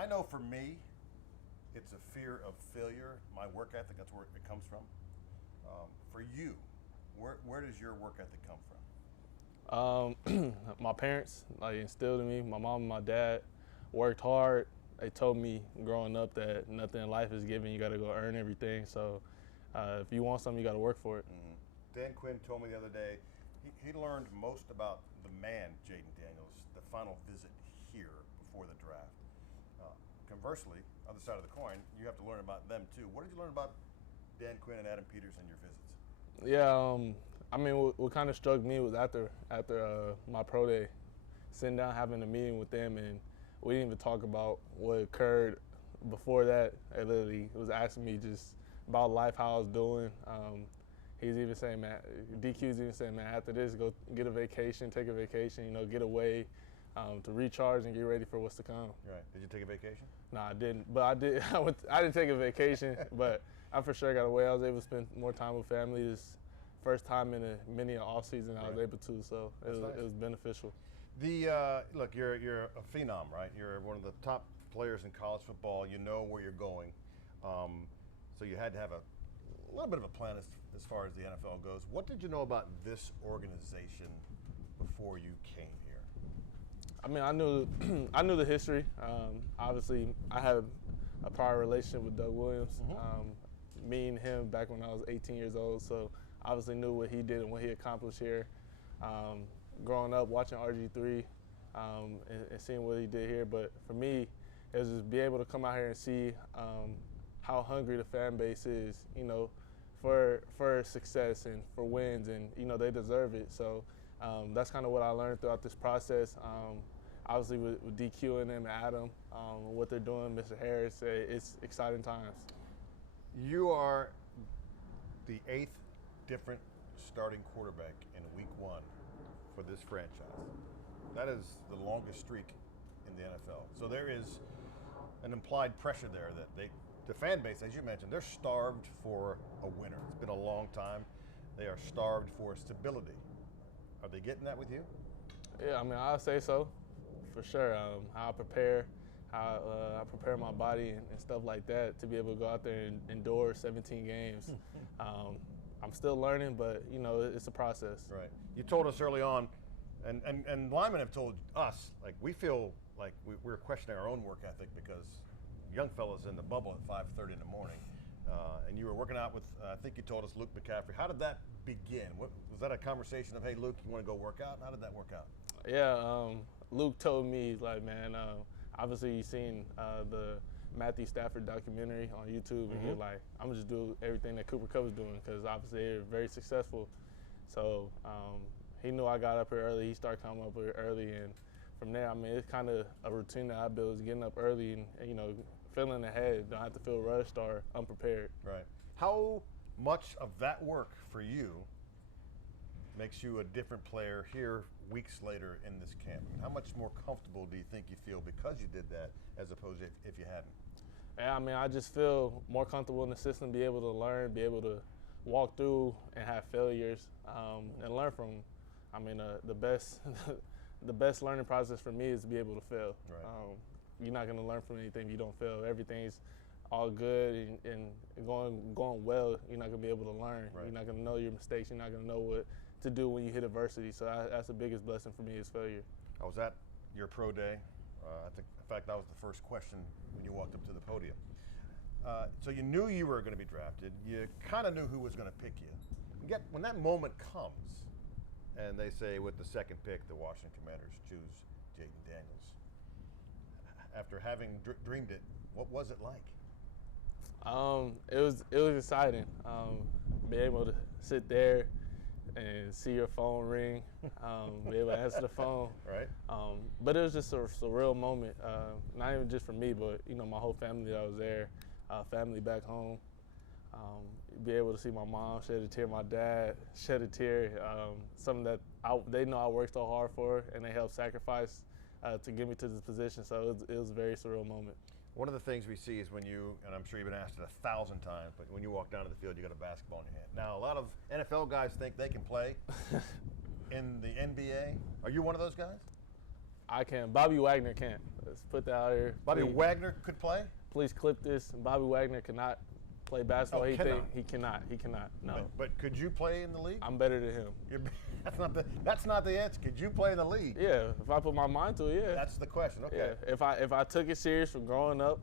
I know for me, it's a fear of failure. My work ethic, that's where it comes from. For you, where does your work ethic come from? My parents like instilled in me. My mom and my dad worked hard. They told me growing up that nothing in life is given. You got to go earn everything. So if you want something, you got to work for it. Mm-hmm. Dan Quinn told me the other day he learned most about the man, Jayden Daniels, the final visit here before the draft. Conversely, other side of the coin, you have to learn about them too. What did you learn about Dan Quinn and Adam Peters in your visits? Yeah, I mean, what kind of struck me was after my pro day, sitting down having a meeting with them, and we didn't even talk about what occurred before that. They literally was asking me just about life, how I was doing. He's even saying, man, DQ's even saying, man, after this, go get a vacation, take a vacation, get away to recharge and get ready for what's to come. Right. Did you take a vacation? No, I didn't. But I did. I didn't take a vacation, but I for sure got away. I was able to spend more time with family. This first time in many off season I was able to, so it was beneficial. Look, you're a phenom, right? You're one of the top players in college football. You know where you're going, so you had to have a little bit of a plan as far as the NFL goes. What did you know about this organization before you came here? I mean, I knew the history. Obviously, I had a prior relationship with Doug Williams. Meeting him back when I was 18 years old, so obviously knew what he did and what he accomplished here. Growing up, watching RG3 and seeing what he did here, but for me, it was just be able to come out here and see how hungry the fan base is, for success and for wins, and they deserve it. So that's kind of what I learned throughout this process. Obviously with DQ and them and Adam, what they're doing, Mr. Harris, it's exciting times. You are the 8th different starting quarterback in week 1 for this franchise. That is the longest streak in the NFL. So there is an implied pressure there that the fan base, as you mentioned, they're starved for a winner. It's been a long time. They are starved for stability. Are they getting that with you? Yeah, I mean, I'll say so, for sure. How I prepare my body and stuff like that to be able to go out there and endure 17 games. I'm still learning, but it's a process. Right. You told us early on, and linemen have told us, like we feel like we're questioning our own work ethic because young fellas in the bubble at 5:30 in the morning, and you were working out with, I think you told us, Luke McCaffrey. How did that begin? Was that a conversation of, hey, Luke, you want to go work out? How did that work out? Yeah, Luke told me, he's like, man, obviously you've seen the Matthew Stafford documentary on YouTube, and you're like, I'm gonna just do everything that Cooper Kupp was doing because obviously they're very successful. So he knew I got up here early. He started coming up here early, and from there, I mean, it's kind of a routine that I built, is getting up early and feeling ahead. Don't have to feel rushed or unprepared. Right. How much of that work for you makes you a different player here weeks later in this camp? I mean, how much more comfortable do you think you feel because you did that as opposed to if you hadn't? Yeah, I mean, I just feel more comfortable in the system, be able to learn, be able to walk through and have failures and learn from them. I mean, the best the best learning process for me is to be able to fail. Right. You're not going to learn from anything if you don't fail. Everything's all good and going well, you're not going to be able to learn. Right. You're not going to know your mistakes. You're not going to know what to do when you hit adversity. So that's the biggest blessing for me is failure. I was at your pro day. I think, in fact, that was the first question when you walked up to the podium. So you knew you were going to be drafted. You kind of knew who was going to pick you. Yet when that moment comes, and they say with the second pick, the Washington Commanders choose Jayden Daniels. After having dreamed it, what was it like? It was exciting. Being able to sit there and see your phone ring, be able to answer the phone. Right. But it was just a surreal moment, not even just for me, but my whole family that was there, family back home. Be able to see my mom shed a tear, my dad shed a tear, something that they know I worked so hard for, and they helped sacrifice to get me to this position. So it was a very surreal moment. One of the things we see is when you, and I'm sure you've been asked it 1,000 times, but when you walk down to the field, you got a basketball in your hand. Now, a lot of NFL guys think they can play in the NBA. Are you one of those guys? I can. Bobby Wagner can't. Let's put that out here. Bobby Wagner could play? Please clip this. Bobby Wagner cannot play basketball. Oh, He cannot. He cannot. No. But could you play in the league? I'm better than him. That's not the answer. Could you play in the league? Yeah, if I put my mind to it, yeah. That's the question. Okay. Yeah, if I took it serious from growing up,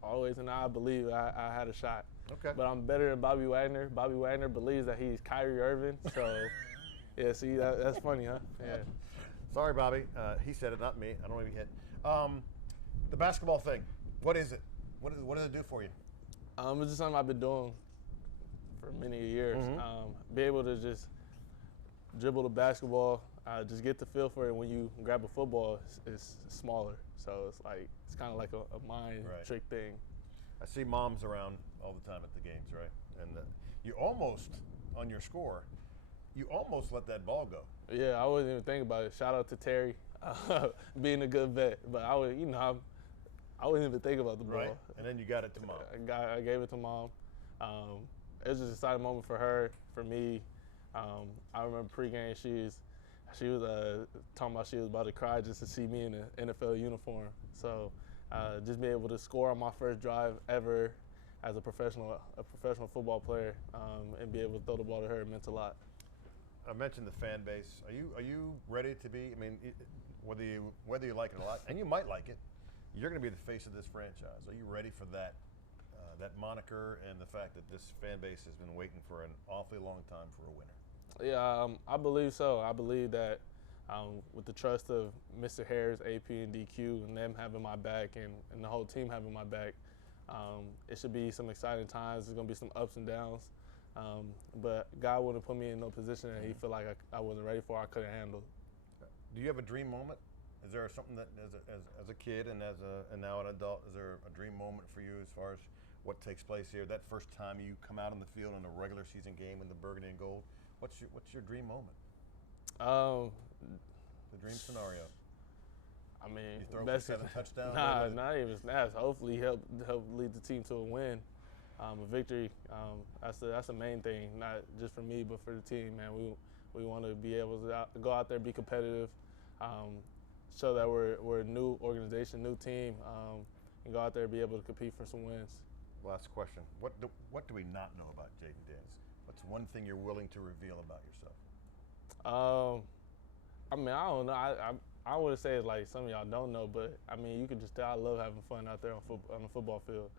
always and I believe I had a shot. Okay. But I'm better than Bobby Wagner. Bobby Wagner believes that he's Kyrie Irving. So, yeah, see, that's funny, huh? Yeah. Sorry, Bobby. He said it, not me. I don't even hit. The basketball thing. What is it? What does it do for you? It's just something I've been doing for many years. Be able to just dribble the basketball, just get the feel for it. When you grab a football, it's smaller. So it's kind of like a mind trick thing. I see moms around all the time at the games, right? And you almost, on your score, you almost let that ball go. Yeah, I wasn't even thinking about it. Shout out to Terry, being a good vet. But I wouldn't even think about the ball. Right, and then you got it to mom. I gave it to mom. It was just an exciting moment for her, for me. I remember pregame, she was talking about she was about to cry just to see me in an NFL uniform. So just being able to score on my first drive ever as a professional football player, and be able to throw the ball to her meant a lot. I mentioned the fan base. Are you ready to be? I mean, whether you like it a lot, and you might like it, you're going to be the face of this franchise. Are you ready for that moniker and the fact that this fan base has been waiting for an awfully long time for a winner? Yeah, I believe so. I believe that with the trust of Mr. Harris, AP, and DQ, and them having my back, and the whole team having my back, it should be some exciting times. There's going to be some ups and downs. But God wouldn't put me in no position that he felt like I wasn't ready for, I couldn't handle. Do you have a dream moment? Is there something that, as a kid and now an adult, is there a dream moment for you as far as what takes place here? That first time you come out on the field in a regular season game in the burgundy and gold, what's your dream moment? The dream scenario. I mean, you throw for 7 touchdowns. Not even snaps. Hopefully, help lead the team to a win, a victory. That's the main thing, not just for me, but for the team. Man, we want to be able to go out there, be competitive, show that we're a new organization, new team, and go out there and be able to compete for some wins. Last question. What do we not know about Jayden Daniels? What's one thing you're willing to reveal about yourself? I mean, I don't know. I wouldn't say it's like some of y'all don't know, but I mean, you can just tell I love having fun out there on the football field.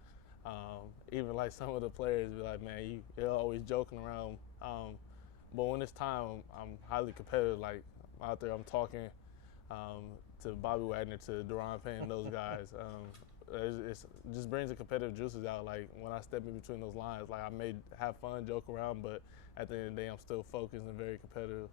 Even like some of the players be like, man, you're always joking around. But when it's time, I'm highly competitive. Like out there, I'm talking to Bobby Wagner, to Deron Payne, those guys. It just brings the competitive juices out. Like when I step in between those lines, like I may have fun, joke around, but at the end of the day, I'm still focused and very competitive.